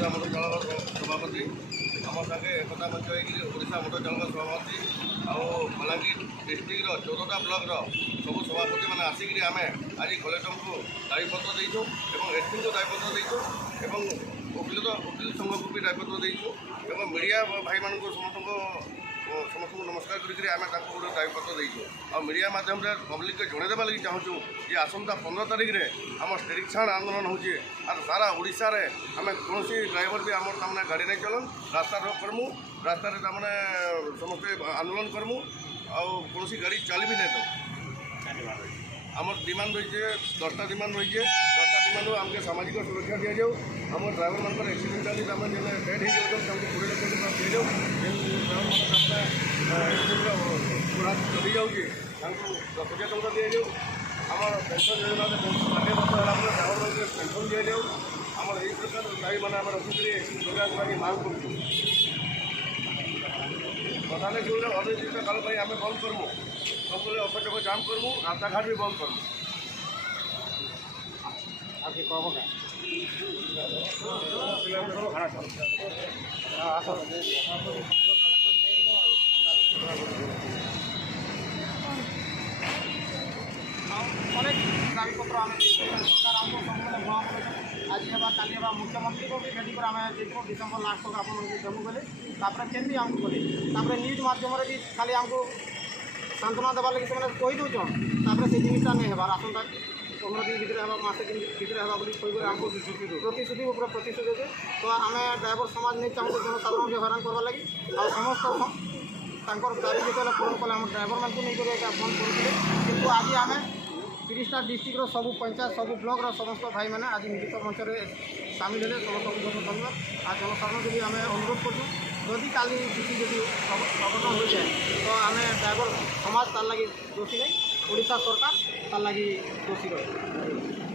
ଓଡ଼ିଶା ମୋଟର ଚାଳକ ସଭାପତି ଆମ ସାଙ୍ଗେ ଏକତା ମଞ୍ଚ ହେଇକି ଓଡ଼ିଶା ମୋଟର ଚାଳକ ସଭାପତି ଆଉ ବଲାଙ୍ଗୀର ଡିଷ୍ଟ୍ରିକ୍ଟର 14ଟା ବ୍ଲକର ସବୁ ସଭାପତିମାନେ ଆସିକିରି ଆମେ ଆଜି କଲେକ୍ଟରଙ୍କୁ ଦାବିପତ୍ର ଦେଇଛୁ ଏବଂ ଏସ୍ପିଙ୍କୁ ଦାବିପତ୍ର ଦେଇଛୁ ଏବଂ ଓକିଲ ସଂଘକୁ ବି ଦାବିପତ୍ର ଦେଇଛୁ ଏବଂ ମିଡ଼ିଆ ଭାଇମାନଙ୍କୁ ସମସ୍ତଙ୍କୁ ନମସ୍କାର କରିକି ଆମେ ତାଙ୍କୁ ଗୋଟେ ଦାବିପତ୍ର ଦେଇଛୁ ଆଉ ମିଡ଼ିଆ ମାଧ୍ୟମରେ ପବ୍ଲିକକୁ ଜଣାଇଦେବା ଲାଗି ଚାହୁଁଛୁ ଯେ ଆସନ୍ତା 15 ତାରିଖରେ ଆମ ଷ୍ଟେରିଂ ଛାଡ଼ ଆନ୍ଦୋଳନ ହେଉଛି ଆଉ ସାରା ଓଡ଼ିଶାରେ ଆମେ କୌଣସି ଡ୍ରାଇଭର ବି ଆମର ତାମାନେ ଗାଡ଼ି ନାଇଁ ଚଲନ୍ ରାସ୍ତା ରୋକ କରମୁ ରାସ୍ତାରେ ତାମାନେ ସମସ୍ତେ ଆନ୍ଦୋଳନ କରମୁ ଆଉ କୌଣସି ଗାଡ଼ି ଚାଲିବି ନାଇଁ ତ আমার ডিমান্ড রয়েছে 10টা ডিমান্ড রয়েছে 10টা ডিমান্ডও আমাকে সামাজিক সুরক্ষা দিয়াযাও আমার ড্রাইভর ମାନଙ୍କର এক্সিডেন্টালি তাମାନେ যেন ডেথ୍ ହେଇଯାଉଛନ୍ତି ତାଙ୍କୁ 20 ଲକ୍ଷ ଟଙ୍କା ଦିଆଯାଉ ଯେନ୍ ଡ୍ରାଇଭର ଚଲି ଯାଉଛି ତାଙ୍କୁ 10,000 ଟଙ୍କା ଦିଆଯାଉ ଆମର ପେନ୍ସନ୍ ଯୋଜନାରେ 60 ବର୍ଷ ହେଲା ପରେ ଡ୍ରାଇଭରମାନଙ୍କୁ ପେନ୍ସନ୍ ଦିଆଯାଉ ଆମର ଏହି ପ୍ରକାର ଦାବିମାନେ ଆମେ ରଖିକରି ସରକାରଙ୍କ ଲାଗି ମାଗ କରୁଛୁ ପ୍ରଧାନ ଯୋଉଟା ଅନିର୍ଦ୍ଦିଷ୍ଟକାଳ ପାଇଁ ଆମେ ବନ୍ଦ କରମୁ ସବୁବେଳେ ଅପଚକ ଜାମ୍ କରମୁ ରାସ୍ତାଘାଟ ବି ବନ୍ଦ କରମୁ ଆଜି କହ অনেক দাবিপত্র আমি সরকার আমাকে ସବୁବେଳେ ଭୁଆ ଆଜି ହେବା କାଲି ହେବା ମୁଖ୍ୟମନ୍ତ୍ରୀକୁ ବି ଭେଟିକରି ଆମେ ଯାଇଥିଲୁ ଡିସେମ୍ବର ଲାଷ୍ଟ ତକ ଆପଣଙ୍କୁ ଦେବୁ ବୋଲି ତାପରେ କେମିତି ଆମକୁ କଲେ ତାପରେ ନ୍ୟୁଜ୍ ମାଧ୍ୟମରେ ବି ଖାଲି ଆମକୁ ସାନ୍ତ୍ୱନା ଦେବାର ଲାଗି ସେମାନେ କହିଦେଉଛନ୍ ତାପରେ ସେ ଜିନିଷଟା ନେଇ ହେବାର ଆସନ୍ତା 15 ଦିନ ଭିତରେ ହେବା ମାସେ ଦିନ ଭିତରେ ହେବା ବୋଲି କହିକରି ଆମକୁ ପ୍ରତିଶ୍ରୁତି ଉପରେ ପ୍ରତିଶ୍ରୁତି ଦେଉଛେ ତ ଆମେ ଡ୍ରାଇଭର ସମାଜ ନେଇ ଚାହୁଁଛୁ ଜନସାଧାରଣଙ୍କୁ ହଇରାଣ କରବାର ଲାଗି ଆଉ ସମସ୍ତ ତାଙ୍କର ଦାବି ଯେତେବେଳେ ପୂରଣ କଲେ ଆମ ଡ୍ରାଇଭରମାନଙ୍କୁ ନେଇକରି ଏଇଟା ବନ୍ଦ କରୁଥିଲେ କିନ୍ତୁ ଆଜି ଆମେ 30ଟା ଡିଷ୍ଟ୍ରିକ୍ଟର ସବୁ ପଞ୍ଚାୟତ ସବୁ ବ୍ଲକର ସମସ୍ତ ଭାଇମାନେ ଆଜି ମିଳିତ ମଞ୍ଚରେ ସାମିଲ ହେଲେ ସମସ୍ତଙ୍କୁ ଧନ୍ୟବାଦ ଆଉ ଜନସାଧାରଣଙ୍କୁ ବି ଆମେ ଅନୁରୋଧ କରୁଛୁ ଯଦି କାଲି କିଛି ଯଦି ଅଘଟନ ହୋଇଯାଏ ତ ଆମେ ଡ୍ରାଇଭର ସମାଜ ତାର ଲାଗି ଦୋଷୀ ନାହିଁ ଓଡ଼ିଶା ସରକାର ତାର ଲାଗି ଦୋଷୀ ରହେ।